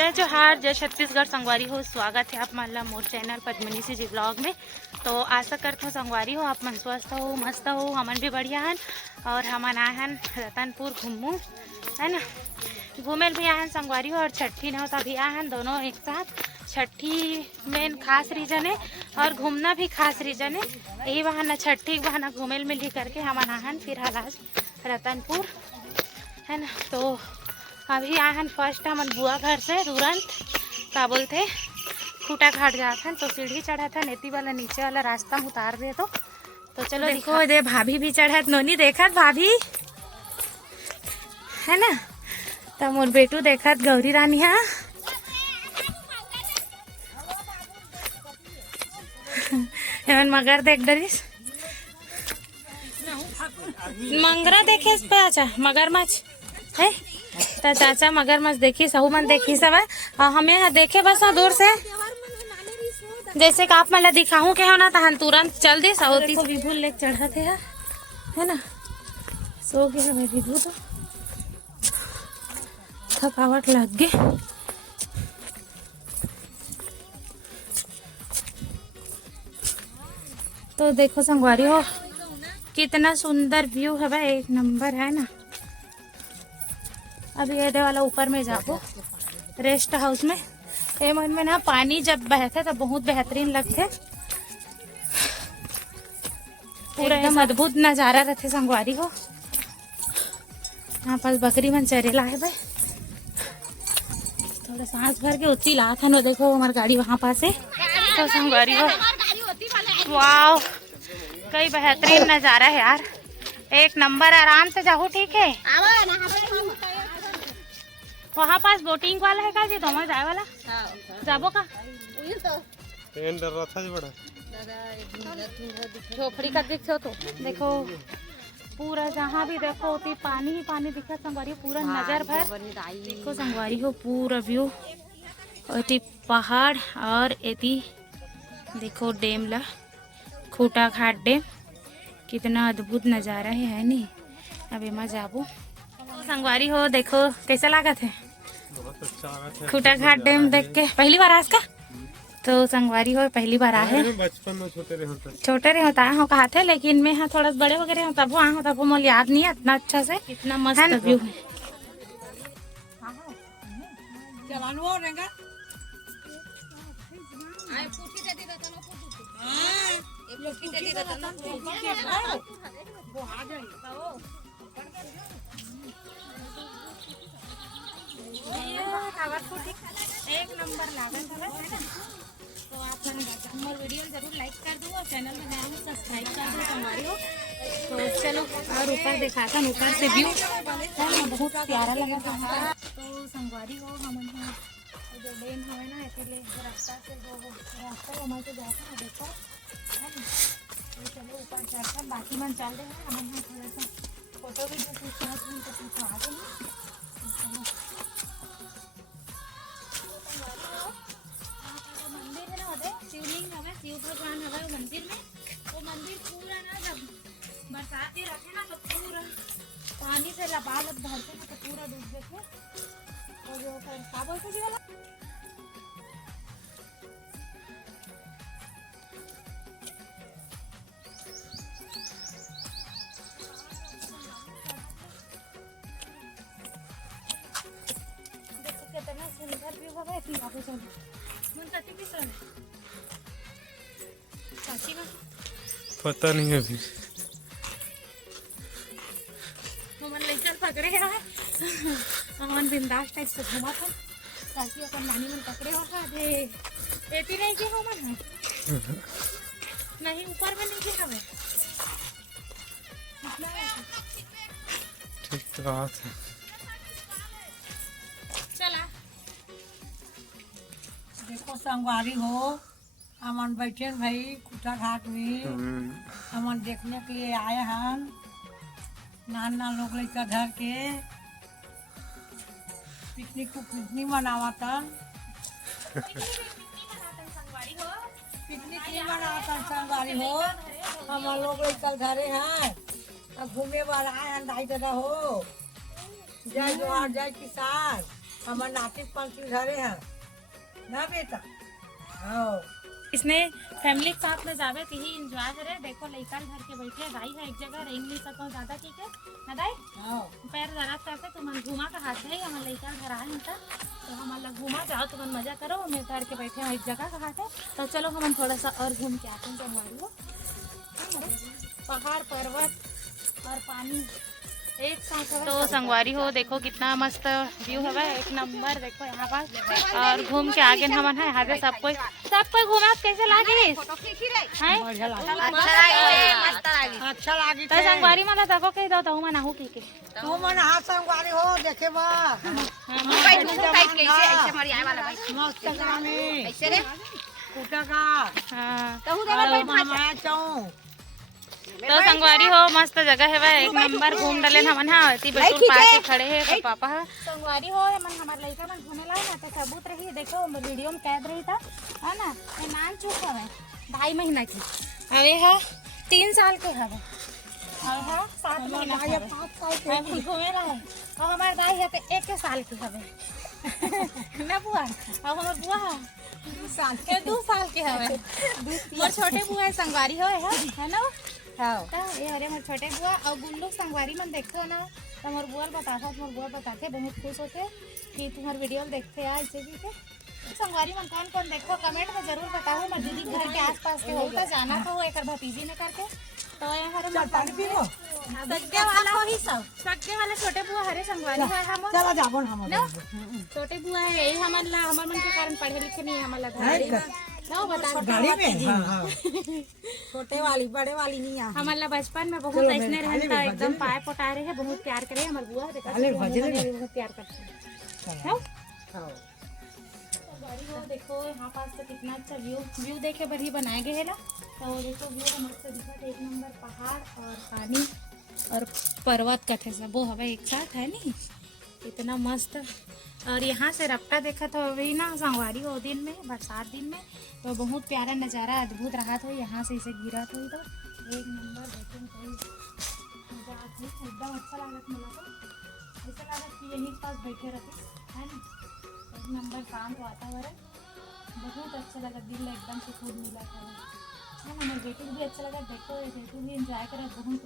जय जोहार, जय छत्तीसगढ़ संगवारी हो। स्वागत है आप मन ला मोर चैनल पद्मिनी जी ब्लॉग में। तो आशा करते हो संगवारी हो आप मन स्वस्थ हो, मस्त हो। हमन भी बढ़िया हन और हमन आए हन रतनपुर घूमू, है ना। घूमे भी आए हन संगवारी हो और छठी न तभी आए हन दोनों एक साथ। छठी मेन खास रीजन है और घूमना भी खास रीजन है। यही बहाना छठी के बहाना घूमे मिल ही करके हमन आए हन फिर आज रतनपुर, है ना। तो अभी आए हन फर्स्ट हमन बुआ घर से तुरंत का बोलते खूटा घाट जाते हैं। तो सीढ़ी चढ़ा था नेती वाला नीचे वाला रास्ता उतार दे तो चलो देखो दे भाभी भी चढ़त नोनी देखत भाभी, है ना। तो मोर बेटू देखत गौरी रानी है। एमन मगर देख डरिस मंगरा देखे पे आचा मगरमच्छ है। तो चाचा मगरमच्छ देखी सहू मन देखी सब है। हमें यहाँ देखे बस दूर से जैसे कि आप मतलब दिखाऊं के हो ना तो हम तुरंत चल दी सहोती को विभू लेक चढ़ा थे, है ना। सो गया है विभू तो थकावट लग गई। तो देखो संगवारी हो कितना सुंदर व्यू है भाई, एक नंबर है ना। अभी ये वाला ऊपर में जाओ रेस्ट हाउस में। ये मन में ना पानी जब बहते तो बहुत बेहतरीन लगते, पूरा एकदम अद्भुत नजारा रहते संगवारी हो। यहाँ पास बकरी मन चरेला है भाई। थोड़ा सांस भर के उची ला था ना। देखो हमारी गाड़ी वहाँ पास है। तो संगवारी हो वाह कई बेहतरीन नजारा है यार, एक नंबर। आराम से जाओ ठीक है। वहाँ पास बोटिंग वाला है का जी दोनों जाए वाला जाबो का झोपड़ी का दिखो तो देखो पूरा जहाँ भी देखो उतनी पानी ही पानी दिखा संगवारी पूरा नजर भर। देखो संगवारी हो पूरा व्यू और पहाड़ और एती देखो डैम ला खूटा घाट डैम कितना अद्भुत नज़ारा है नी। अब एमा जाबो संगवारी हो देखो कैसा लागत है खूटा घाट डैम देख के। पहली बार आज का तो संगवारी हो पहली बार आए बचपन में छोटे रहे होता है कहा थे, लेकिन मैं हाँ थोड़ा सा बड़े वगैरह हो तब आए हो तब मुझे याद नहीं है इतना अच्छा से। कितना मस्त व्यू है। एक नंबर लागत है ना। तो आप हमारे वीडियो जरूर लाइक कर दो और चैनल में नया हो सब्सक्राइब कर दो संगवारी हो। तो चलो और ऊपर दिखा था ऊपर से व्यू है बहुत प्यारा लगा था। तो संगवारी हो हम जो डैम है ना इसलिए रास्ता से वो रास्ता हमारे से जाता है देखो, है ना। तो चलो ऊपर चढ़कर बाकी मन चल रहे हैं। हम थोड़ा सा फोटो वीडियो खींचना तो पीछे आ गए। मंदिर है ना शिवलिंग है शिव भगवान है मंदिर में। वो मंदिर पूरा ना जब बरसात ही रखे ना तो पूरा पानी से लबालब भरते ना तो पूरा डूब जाते। और जो क्या बोलते जी वाला देखो कितना सुंदर व्यू है भाई। आगे चल मुंतती भी सुन साची में पता नहीं अभी मन ले चल पकड़े है मन बिंदास टाइप से घुमा था ताकि अपन नानी मन पकड़े हो दे एती नहीं के हो मन नहीं ऊपर में नहीं के हमें ठीक बात है। चला देखो संगवारी हो हमन बैठे भाई खूटा घाट में हमन देखने के लिए आए हैं। नान नान लोग लड़का घर के पिकनिक मनावा था। पिकनिक नहीं मनावा था संगवारी हो हमन लोग लड़का घरे हैं घूमे वाला आए हैं। दाई दादा हो जय जोहार जय किसान। हमार नाती पंथी घरे है ना बेटा। हाँ इसने फैमिली के साथ में जावे तो ही इंजॉय करे। देखो लड़का घर के बैठे दाई है एक जगह रह नहीं सको ज्यादा ठीक है ना दाई। हाँ पैर जरा करते तुम घुमा का हाथ है हमारे लड़का घर आ नहीं था तो हमारा घुमा जाओ तुम मजा करो। मैं घर के बैठे हैं एक जगह का हाथ है तो चलो हम थोड़ा सा और घूम के आते हैं संगवारी हो। पहाड़ पर्वत और पानी एक साथ तो संगवारी हो देखो कितना मस्त व्यू है एक नंबर। देखो यहाँ पास और घूम के आगे हम है यहाँ पे सब कोई घूमा कैसे लागे अच्छा लागी तो संगवारी मला तको कह दो तो मैं नाहू के तू मन हाथ संगवारी हो देखे बा मस्त गाने कुटा का माया चाऊ तो संगवारी हो मस्त जगह है वह एक नंबर घूम डले हमन हाँ बेटूल पास खड़े है तो पापा संगवारी हो मन हमार लड़का मन घूमे ला ना तो सबूत रही देखो वीडियो में कैद रही था है ना ये नान चुप हवे 2.5 महीना की अरे है 3 साल के हवे और है 7 महीना के 5 साल के घूमे ला और हमार दाई है तो 1 साल की हवे ना बुआ और हमार बुआ 2 साल के हवे मोर छोटे बुआ है संगवारी हो है ना। हाँ ये हरे मोर छोटे बुआ और गुल्लू संगवारी मन देखो ना तो मोर बुआ बताते बहुत खुश होते कि तुम्हारे वीडियो देखते हैं ऐसे भी के संगवारी मन कौन देखो कमेंट में जरूर बताओ। मैं दीदी घर के आसपास के होता जाना था एक भतीजी ने करके तो ये हरे सग्गे वाला हो ही सब सग्गे वाला छोटे बुआ हरे संगवारी है हम चला जाबो हम छोटे बुआ है यही हमर मन के कारण पढ़े लिखे नहीं हमारा घर ना बता गाड़ी में। हाँ छोटे वाली बड़े वाली नहीं आ हमारा बचपन में बहुत ऐसने रहता एकदम पाए पटा रहे हैं बहुत प्यार करे हमारे बुआ बहुत प्यार करते हैं। देखो यहाँ पास तो कितना अच्छा व्यू देखे बढ़िया बनाए गए है ना तो देखो व्यू मस्त दिखा एक नंबर पहाड़ और पानी और पर्वत कथे सब वो हवा एक साथ है नी इतना मस्त। और यहाँ से रपटा देखा तो वही ना संगवारी हो दिन में बरसात दिन में तो बहुत प्यारा नज़ारा अद्भुत रहा था। यहाँ से इसे गिरा था तो एक नंबर एकदम अच्छा लागत मिला तो ऐसा लागत कि यहीं पास बैठे रहते है ना। एक नंबर शांत वातावरण बहुत अच्छा लगा दिल एकदम सुकून मिला था है ना। मेरे बेटू भी अच्छा लगा देखो बेटू भी इंजॉय करे बहुत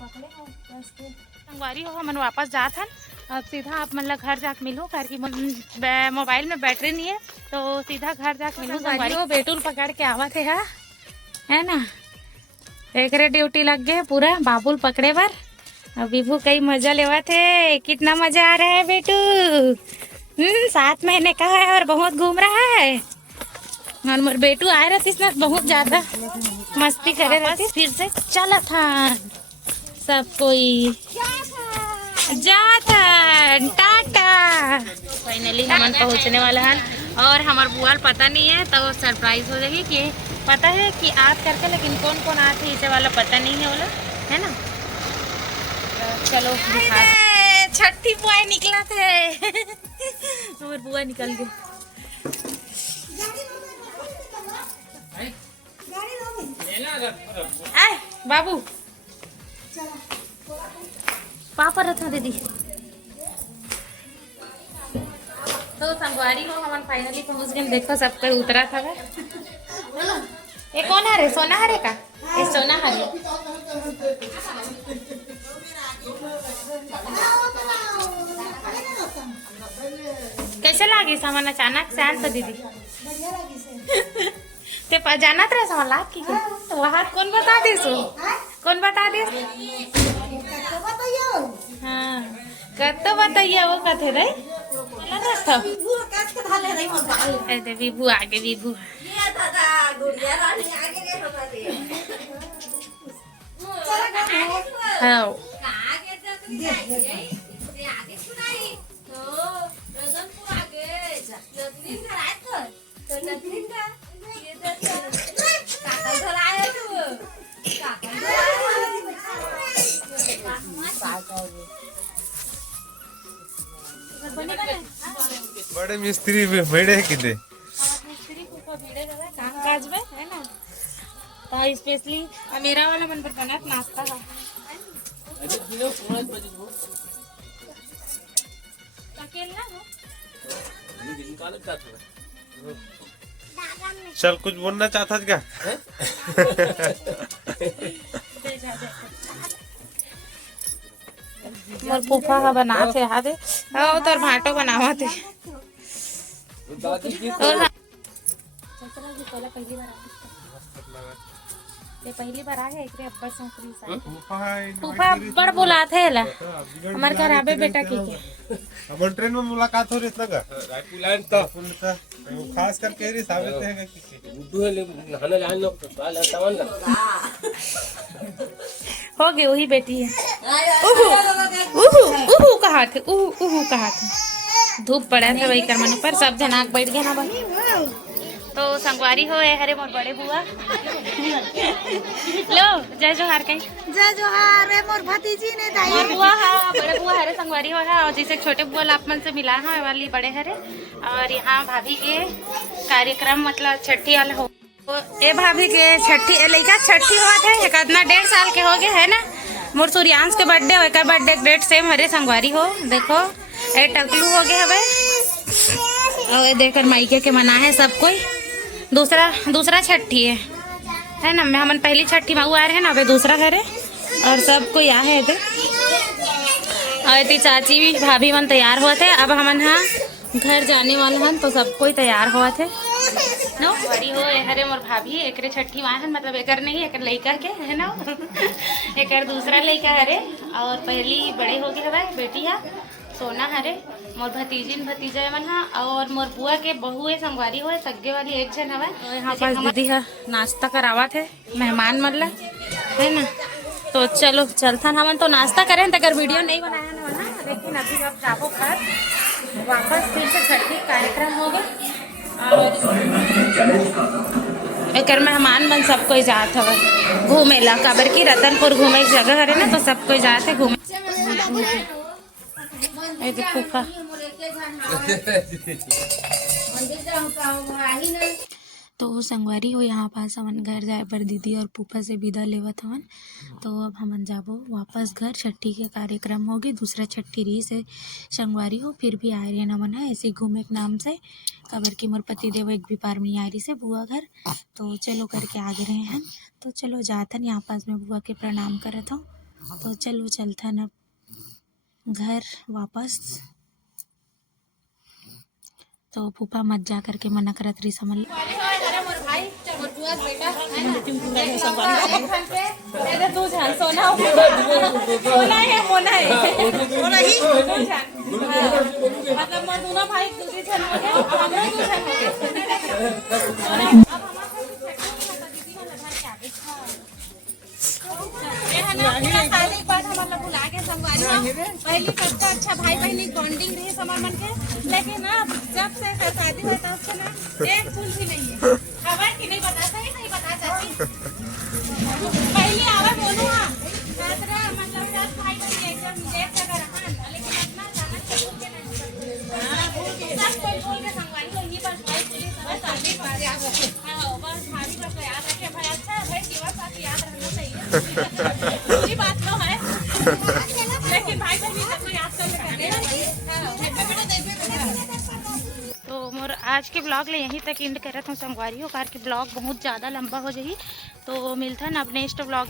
पकड़े हो बस संगवारी हो हमन वापस जात हन अब सीधा आप मतलब घर जाके मिलो घर की मोबाइल में बैटरी नहीं है तो सीधा घर जाके मिलो संगवारी हो। बेटूल पकड़ के आवा थे है ना एक ड्यूटी लग गए पूरा बाबुल पकड़े बार अब विभू कई मजा लेवा थे कितना मजा आ रहा है बेटू 7 महीने का है और बहुत घूम रहा है और मोर बेटू आए रहती ना बहुत ज्यादा मस्ती करे रहती फिर से चला था सब कोई जाता टाटा फाइनली हम पहुंचने वाला है और हमारे बुआ पता नहीं है तो सरप्राइज हो जाएगी कि पता है कि आप करके लेकिन कौन आते इसे वाला पता नहीं है बोला है ना। तो चलो छठी बुआ निकला थे और बुआ निकल गए बाबू पापा रखा दीदी तो संगवारी हो हम फाइनली पहुंच गए। देखो सब कोई उतरा था ये कौन है रे सोना हरे का ये सोना हरे कैसे लागी सामान अचानक से आन तो दीदी ते जाना रहे सामान लाग की तो वहाँ कौन बता दे कौन बता दे हाँ कतो बताइए वो कथे रे विभू आगे विभू हाँ बड़े मिस्त्री भी बड़े किते मिस्त्री को भिड़े रहा काम काज में है ना तो स्पेशली मेरा वाला मन पर बना नाश्ता का चल कुछ बोलना चाहता था क्या? मोर फूफा हा बनाते याद है और तोर भाटो बनावा थे पहली बार आ गए एकरे अब्बा संकरी सा फूफा बड़ बुलाथे ला हमार घर आबे बेटा के अपन ट्रेन में मुलाकात हो रही था का रायपुर लाइन तो वो खास करके रे साबित है किसी बुद्धू है नहाने लाइन लो सामान का हो गई वही बेटी है उहु उहु उहु कहा थे उहु कहा थे धूप पड़ा था वही करमन पर सब जनाक बैठ गया ना भाई तो संगवारी हो हरे मोर बड़े बुआ लो जय जोहार कहीं जय जोहार रे मोर भतीजी ने दाई मोर बुआ हा बड़े बुआ हरे संगवारी हो है और जैसे छोटे बुआ आप मन से मिला है वाली बड़े हरे और यहाँ भाभी के कार्यक्रम मतलब छठी वाला हो ए भाभी के छठी लड़का छठी हुआ थे एक आधना 1.5 साल के हो गए है ना मोर सूर्यांश के बर्थडे हो का बर्थडे डेट सेम हरे संगवारी हो देखो ए टकलू हो गए हवे और देखकर माइके के मना है सब कोई दूसरा छठी है ना मैं हमन पहली छठी में आ रहे हैं ना अबे दूसरा करे और सब कोई आ है थे और ती चाची भी भाभी मन तैयार हुआ थे अब हमन हाँ घर जाने वाले हैं तो सब कोई तैयार हुआ थे नो बड़ी हो हरे मोर भाभी एकरे छठी माँ है मतलब एकर नहीं एकर लड़का के है ना एकर दूसरा लड़का हरे और पहली बड़े हो गए हवे बेटी है सोना हरे मोर भतीजिन भतीजा मन हा और मोर बुआ के बहू है संगवारी हो सग्गे वाली एक जन हवे यहाँ पर दीदी है नाश्ता करावा थे मेहमान मतलब है ना तो चलो चलता हमन तो नाश्ता करें तो अगर वीडियो नहीं बनाया ना लेकिन अभी अब जाबो घर वापस फिर से छठी कार्यक्रम होगा और एक मेहमान बन सब कोई जात हवे घूमे ला काबर की रतनपुर घूमे जगह हरे ना तो सब कोई जाते घूमे फूफा तो संगवारी हो यहाँ पास हमन घर जाए पर दीदी और फूफा से विदा लेवत हवन तो अब हमन जाबो वापस घर छठी के कार्यक्रम होगी दूसरा छठी रही से संगवारी हो फिर भी आ रही है हमन है ऐसे घूमे के नाम से कबर की मोर पति देव एक भी पार में आ रही से बुआ घर तो चलो करके आ गए हैं तो चलो जाथन यहाँ पास में बुआ के प्रणाम करत हूँ तो चलो चलथन अब घर वापस तो फूफा मत जा करके मना करत रही समझ पहली सबका अच्छा भाई बहनी बॉन्डिंग रही समर मन के लेकिन अब जब से शादी हुआ तब से ना एक फूल भी नहीं है खबर की नहीं बताता ही नहीं बता चाची पहले आवा बोलूँ मतलब 10 भाई बहनी एकदम एक जगह रहा लेकिन अपना जाना छोड़ के नहीं सब कोई बोल के संगवारी को ही बस भाई पुलिस सब शादी पर हां बस भाभी को याद रखे भाई अच्छा भाई जीवन साथी याद रखना चाहिए पूरी बात तो है लेकिन भाई बहनी सबको याद तो मोर आज के ब्लॉग ले यहीं तक एंड करत हूँ संगवारी हो कार के ब्लॉग बहुत ज़्यादा लंबा हो जाही तो मिलता है अब नेक्स्ट ब्लॉग